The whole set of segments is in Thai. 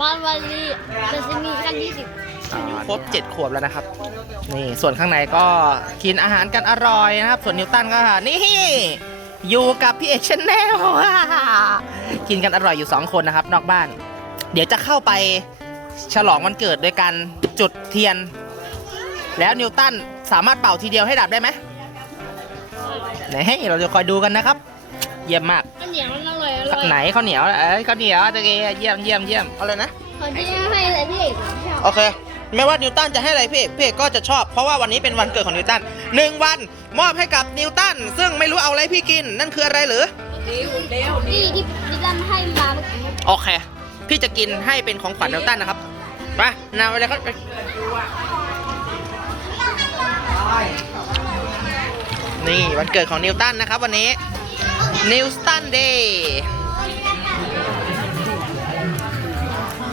บ้านวาลีเบสมีขั้นที่สิบครบ7ขวบแล้วนะครับ นี่ส่วนข้างในก็กินอาหารกันอร่อยนะครับ ส่วนนิวตันก็นี่อยู่กับพี่เอกชแนลกินกันอร่อยอยู่ 2 คนนะครับ นอกบ้าน เดี๋ยวจะเข้าไปฉลองวันเกิดโดยการจุดเทียน แล้วนิวตันสามารถเป่าทีเดียวให้ดับได้ไหมไหนให้เราจะคอยดูกันนะครับ เยี่ยมมาก ข้าวเหนียวมันอร่อยอร่อยไหนข้าวเหนียวเอ้ยข้าวเหนียวจะเเยี่ยมเยี่ยมเยี่ยมเอาเลยนะเขาที่ให้เลยพี่เอกชอบโอเคไม่ว่านิวตันจะให้อะไรพี่เอกพี่เอกก็จะชอบ เพราะว่าวันนี้เป็นวันเกิดของนิวตันหนึ่งวันมอบให้กับนิวตันซึ่งไม่รู้เอาอะไรพี่กินนั่นคืออะไรหรือที่ที่ดิฉันให้มาเมื่อกี้โอเค พี่จะกินให้เป็นของขวัญนิวตันนะครับไปนำไปเลยครับไปนี่วันเกิดของนิวตันนะครับวันนี้นิวตันเดย์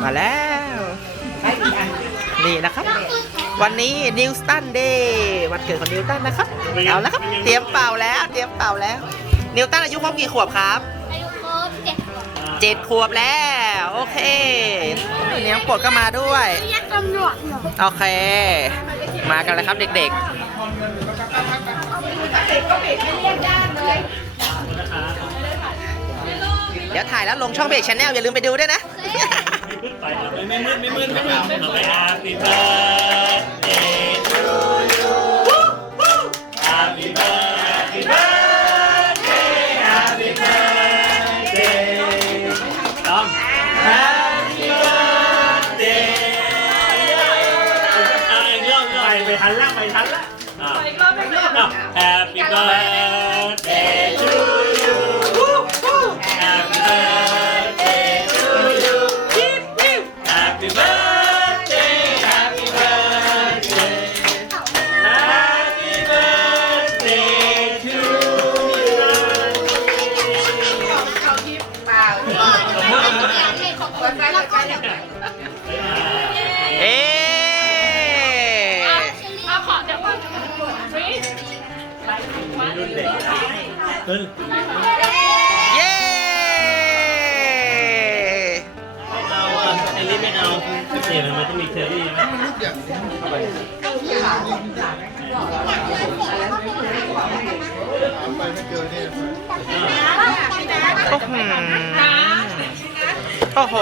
มาแล้ว นี่นะครับ วันนี้นิวตันเดย์วันเกิดของนิวตันนะครับ เอาแล้วครับ เตรียมเป่าแล้ว เตรียมเป่าแล้ว นิวตันอายุครบกี่ขวบครับอายุครบเจ็ดเจ็ดขวบแล้ว โอเคเนี้ยงปลดก็มาด้วยเรียกตำรวจหน่อยโอเค มากันเลยครับเด็กๆ เดี๋ยวถ่ายแล้วลงช่องเบรกชาแนลอย่าลืมไปดูด้วยนะ ไม่มืดไม่มืดไม่มืดเอาไป Happy birthday to you Happy birthday Happy birthday ต้อม Happy birthday อ่ะอีกรอบไปไปทันละไปทันละไปอีกรอบไปอีกรอบ Happy birthday to you เฮ้ยเย้เอาอะไอริสไม่เอาเสียมันต้องมีเทอร์รี่นะโอ้โหโอ้โห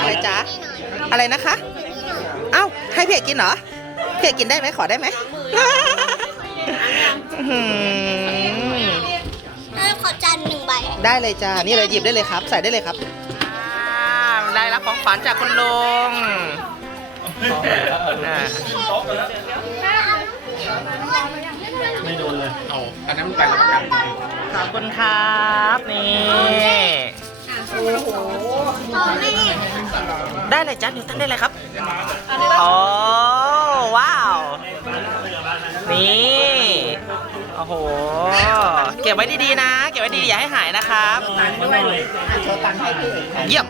อะไรจ๊ะ อะไรนะคะ เอ้า ให้เพี่เอกกินเหรอ เพี่เอกกินได้ไหมขอได้ไหมอื้อหือ ขอจานหนึ่งใบ ได้เลยจ้า นี่เลยหยิบได้เลยครับ ใส่ได้เลยครับได้รับของขวัญจากคุณลุงอ่าไม่โดนเลยขอบคุณครับ นี่ได้เลยจ้านิวตันได้เลยครับโอ้ว้าว นี่ โอ้โห เก็บไว้ดีๆนะเก็บ ไว้ดีๆอย่าให้หายนะครับเยี่ยม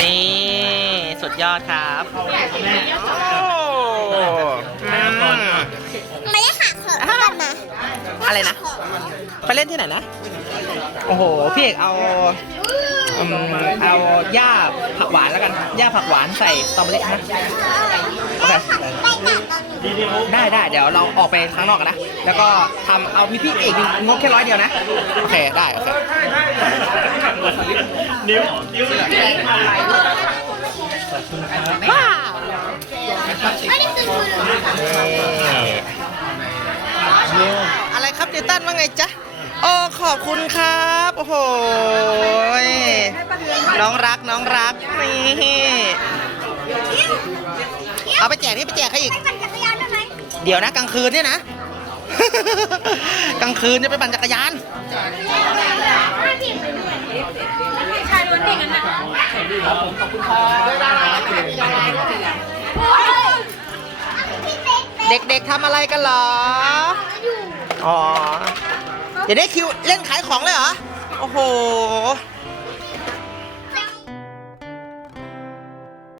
นี่สุดยอดครับโอ้อืมไม่ได้ขาดเขินกันนะอะไรนะ ไปเล่นที่ไหนนะ โอ้โห พี่เอกเอา อืมเอาหญ้าผักหวานแล้วกันหญ้าผักหวานใส่สตรอเบอรี่นะโอเคได้ได้เดี๋ยวเราออกไปข้างนอกกันนะ แล้วก็ทำเอามีพี่เอกมีงบแค่ร้อยเดียวนะโอเคได้โอเคนิ้วนิ้วว้าวไม่ได้ซื้อมืออะไรครับนิวตันว่าไงจ๊ะโอ้ขอบคุณครับ โอ้โหย น้องรักน้องรักนี่เอาไปแจกนี่ไปแจกใครอีกปั่นจักรยานได้ไหมเดี๋ยวนะกลางคืนเนี่ยนะ กลางคืนจะไปปั่นจักรยานชายล้วนเด็กกันนะเด็กๆทำอะไรกันเหรอ อ๋อเดี๋ยวได้คิวเล่นขายของเลยเหรอ โอ้โห